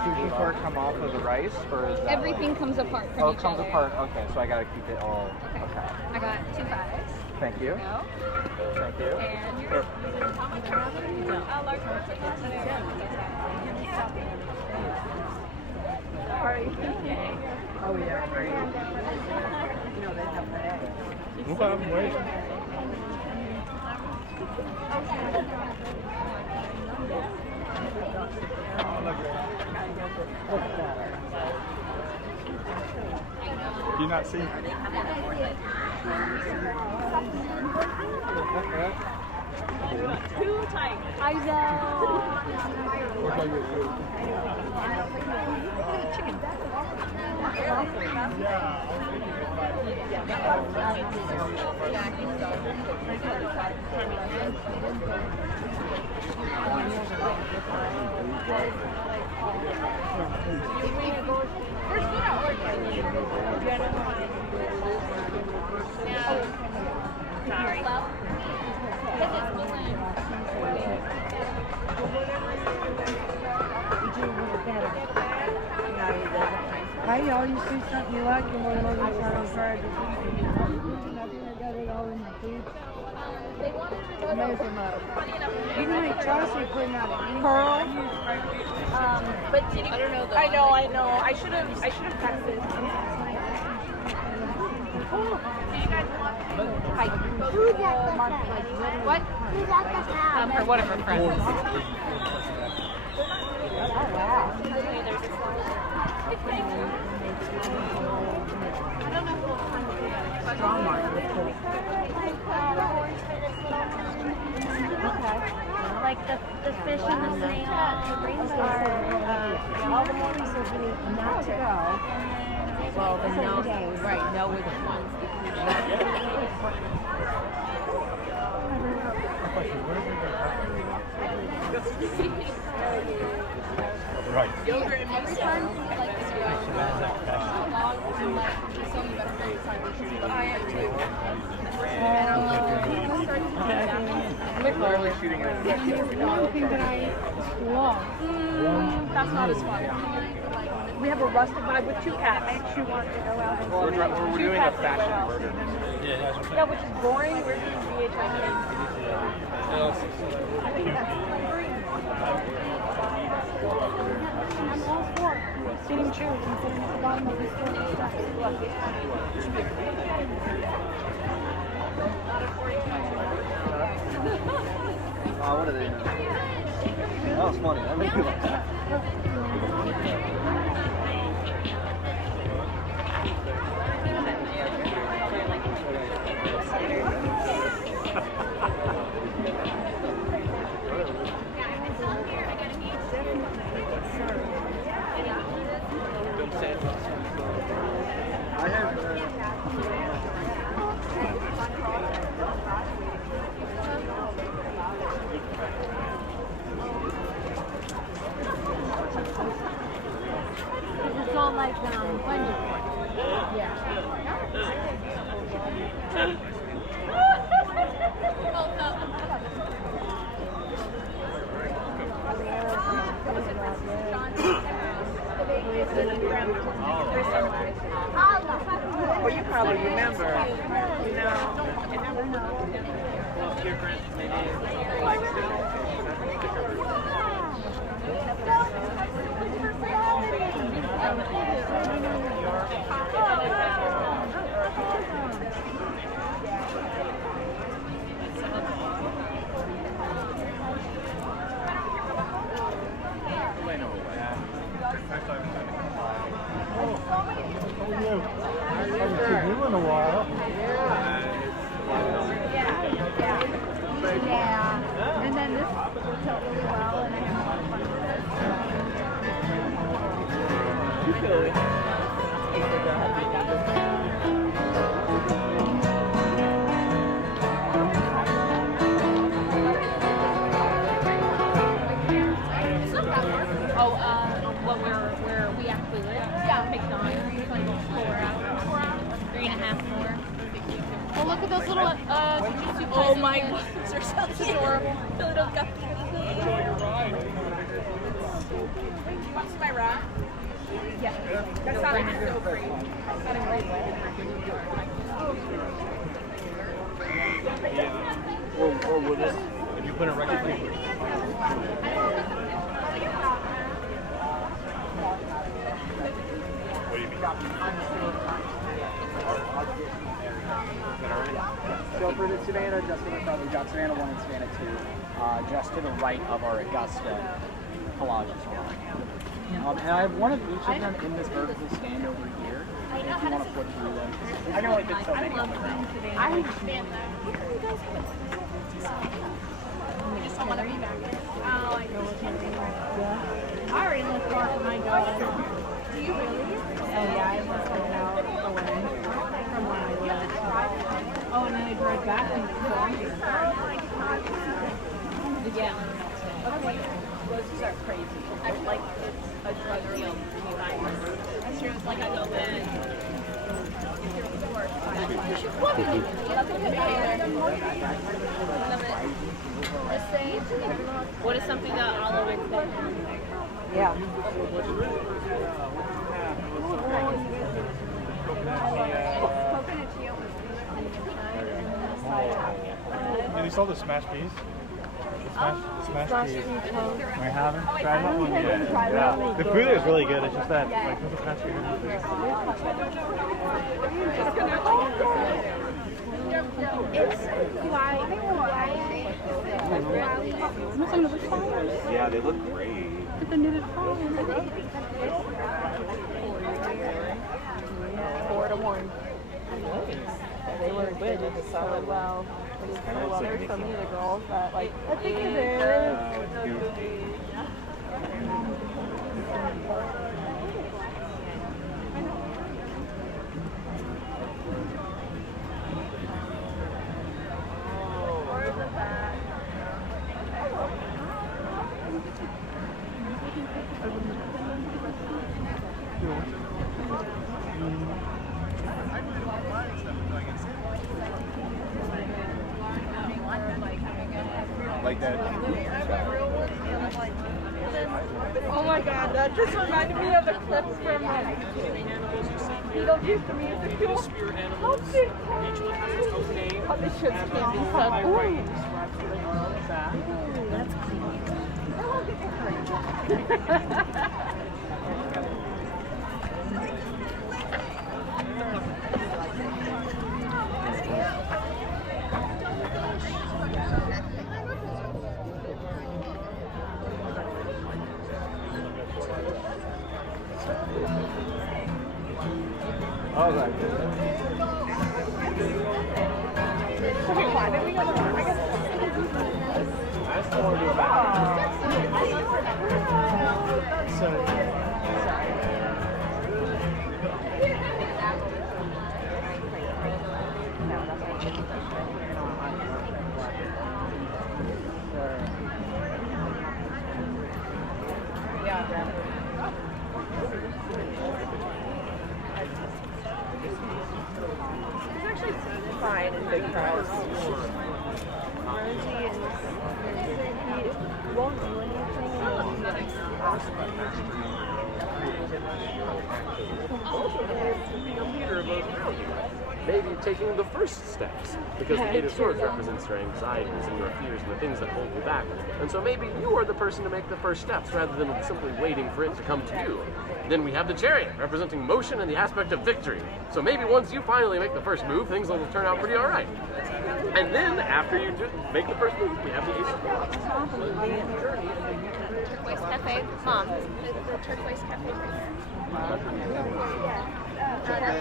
sushi fork come off of the rice, or is that Everything like... comes apart from Oh, each it comes other. apart. Okay, so I gotta keep it all. Okay. I got 2 5s. Thank you. No. Thank you. And Oh yeah, right. You know they have that egg. Okay, wait. Do you not see? Too tight. I know. Sorry. Hi y'all, you see something you like and want to look at on Friday? I got it all in the food. Measure them up. You can make Chelsea putting out a pearl. But did you, I don't know. I know. I should have texted. Do you guys want Who's at the house? What? Who's at the house? her one of her friends? Oh wow. Strong mark. Okay. Like the fish and the snail. All the more reason we need not to go. Well, the no, right? No with one. Right. Every time like this year, I'm like, she's so much better every time. I am too. I'm literally shooting it. One thing that I love. That's not as fun. We have a rustic vibe with 2 cats. I actually want to go out and We're doing a fashion burger. yeah, which is boring. We're doing VHS. I think that's great. I'm all for sitting chairs and sitting at the bottom of the store and stuff. Oh, what are they? That was funny. I really like that. I have. It's all like bunny. Yeah. Well, you probably remember, you know. You in a while. Yeah. And then this worked out really well, and I have a lot of fun with it. Oh, where we actually live? Yeah, McDonald's. Like 4 hours. 3.5 more. Oh, look at those little jujitsu poses. Oh my god, those are so adorable. Enjoy your ride. Want to see my rock? Yeah. That's not so pretty. That's not a great way. Or would it? If you put it record paper. What do you mean? So for the Savannah, just to the front, we've got Savannah 1 and Savannah 2, just to the right of our Augusta collages. And I have one of each of them in this vertical stand over here, if you want to flip through them. I can only fit so many on the ground. I understand that. How come you guys have we just don't want to be back there. Oh, I know. I already live far from my daughter. Do you really? Oh yeah, I was like an hour away from where I live. Oh, and then I drove back and Yeah. Okay. Those are crazy. I would like it's a drug deal for me buying this. That's true. It's like I go in. What is something that all of it? yeah. Have you saw the smash peas? The smash peas. We haven't tried that one yet. Yeah. The food is really good. It's just that, like, with the smash peas. Yeah, they look great. They were good. They did the solid well. It was kind of well. There's so many of the girls that like. I think it is. Like that. Oh my god, that just reminded me of the clips from Beetlejuice the musical. How big how the ships can be so cool. That's Oh, right. okay, why did we go to I guess I still want to do it back. Fine in big crowds. Rosie and he won't do anything. Maybe taking the first steps, because the Eight of Swords represents your anxieties and your fears and the things that hold you back. And so maybe you are the person to make the first steps rather than simply waiting for it to come to you. Then we have the Chariot, representing motion and the aspect of victory. So maybe once you finally make the first move, things will turn out pretty all right. And then after you make the first move, we have the Ace of Wands. Turquoise Cafe. Mom, the Turquoise Cafe right there. That's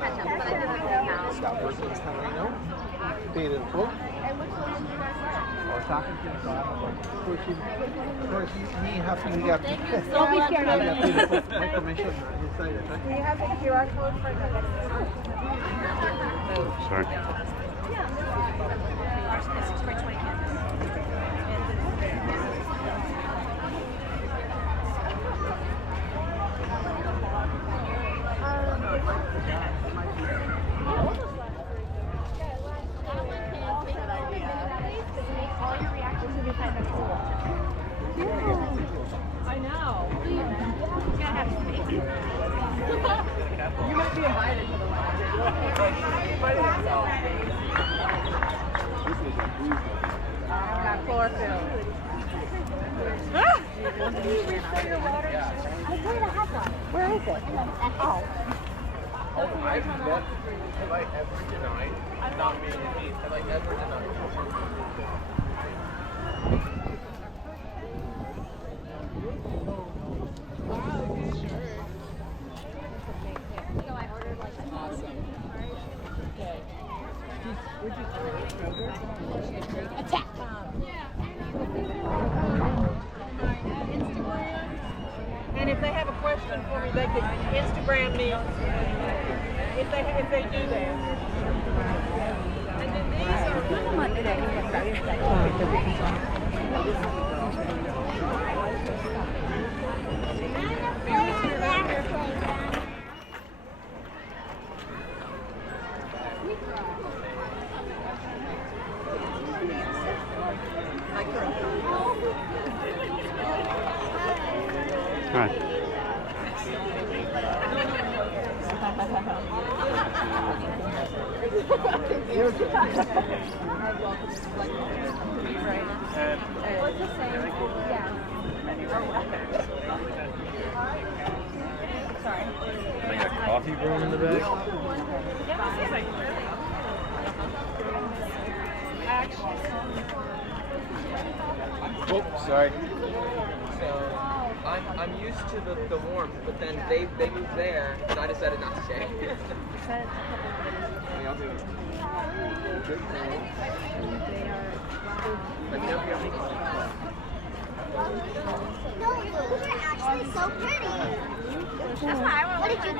ketchup, but I didn't know how. Stop working this time, you know? Paid in full. And which one did you guys like? I was talking to him of course, he has to get Don't be scared of me. my commission inside it, right? Do you have the QR code for the Sorry. I know. Got chlorophyll. Where is it? Oh. I've never, have I ever denied not being a thief? Have I ever denied? Attack! And if they have a question for me, they could Instagram me if they do that. And then All right. I got coffee brewing in the bag. Oh, sorry. So I'm used to the warmth, but then they moved there, and I decided not to stay. I'll do it. Let me know if you have any questions. No, those are actually so pretty. That's why I want. What did you do?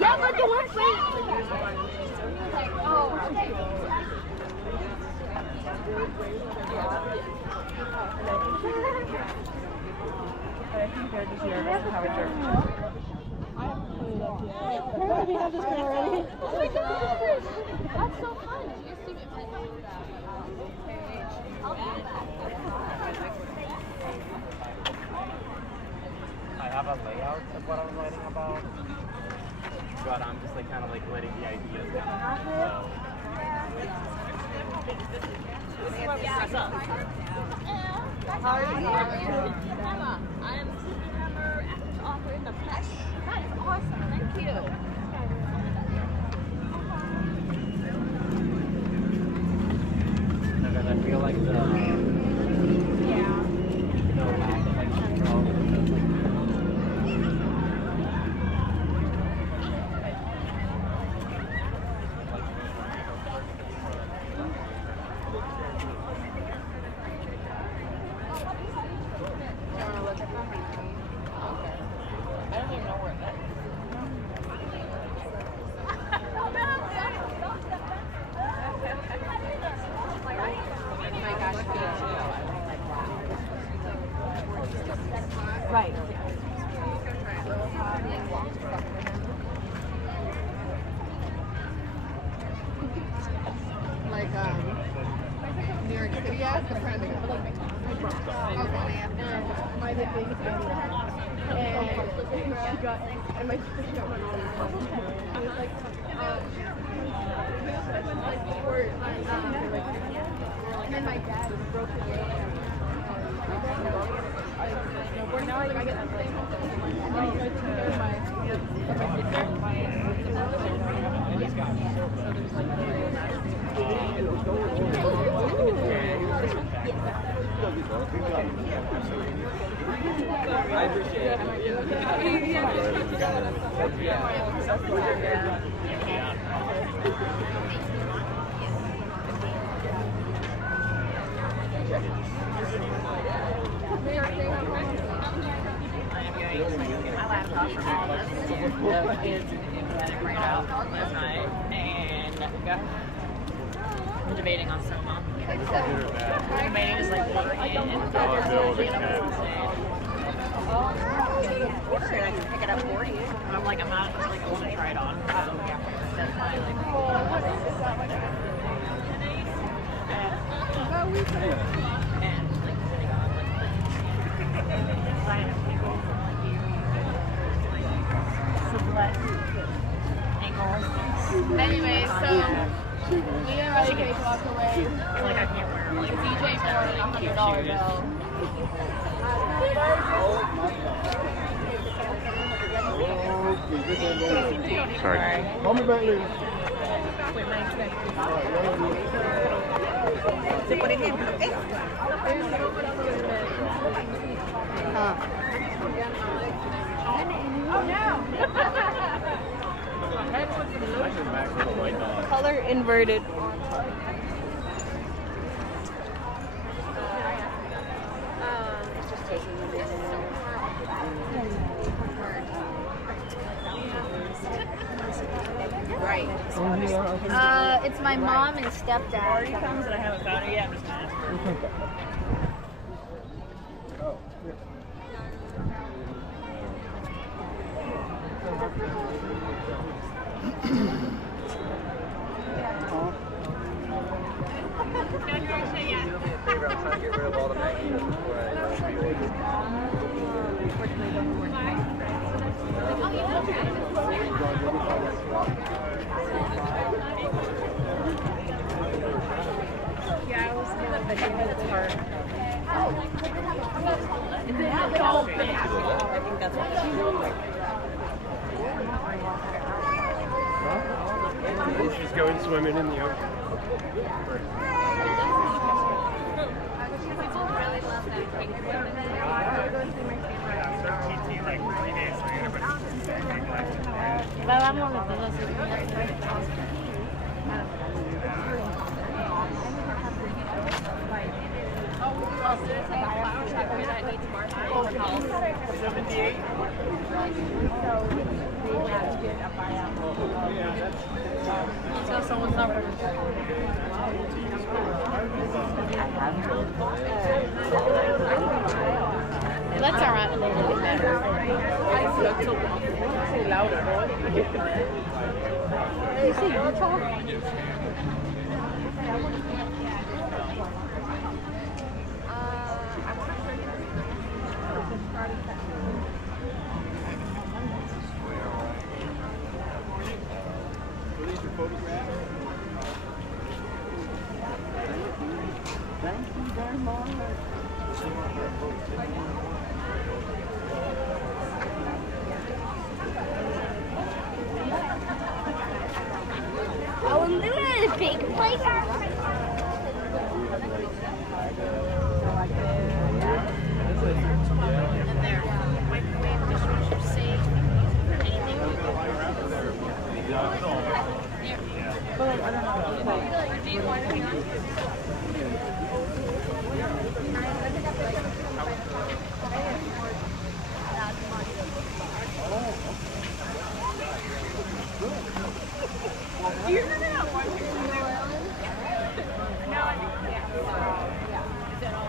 Yeah, but the one free. Like, oh, okay. I think they're just nervous to have a jerk. We have this one already. Oh my gosh! That's so fun. Did you see me play that? I have a layout of what I'm writing about, but I'm just like kind of like letting the ideas kind of flow. How are you? Emma, I am a super member to offer in the flesh. That is awesome. Thank you. Because I feel like the lack of like control. Right. Like, New York City, yes, I'm trying to think of like, my big thing is and she got, and my sister got one on it was like, sport, and then my dad broke his leg. Now I get the same and then he goes to go to my I appreciate My laptop from all this. The kids had it right out last night, and I'm debating on Soma. Debating is like ordering it and order it. I can pick it up for you. And I'm like, I want to try it on. So that's my and like sitting on the side of people. Select ankles. like I can't wear like DJ for cute $100 shoes. bill. Sorry. Call me back later. Por ejemplo, esta. Color inverted. It's just taking a minute. Right. It's my mom and stepdad. Comes and I haven't found it yet. I'm just gonna ask her. Do me a favor, I'm trying to get rid of all the magnetos before Yeah, I was gonna put in the part. I think that's what She's going swimming in the ocean. So someone's number. That's alright. A little bit better. say louder, You see Utah? Thank you very much. Oh, and look at this big place. And there. Microwave, dishwasher, safe. Anything. Do you want to be on? Do you remember that one picture there? No, I think, yeah. Is that all?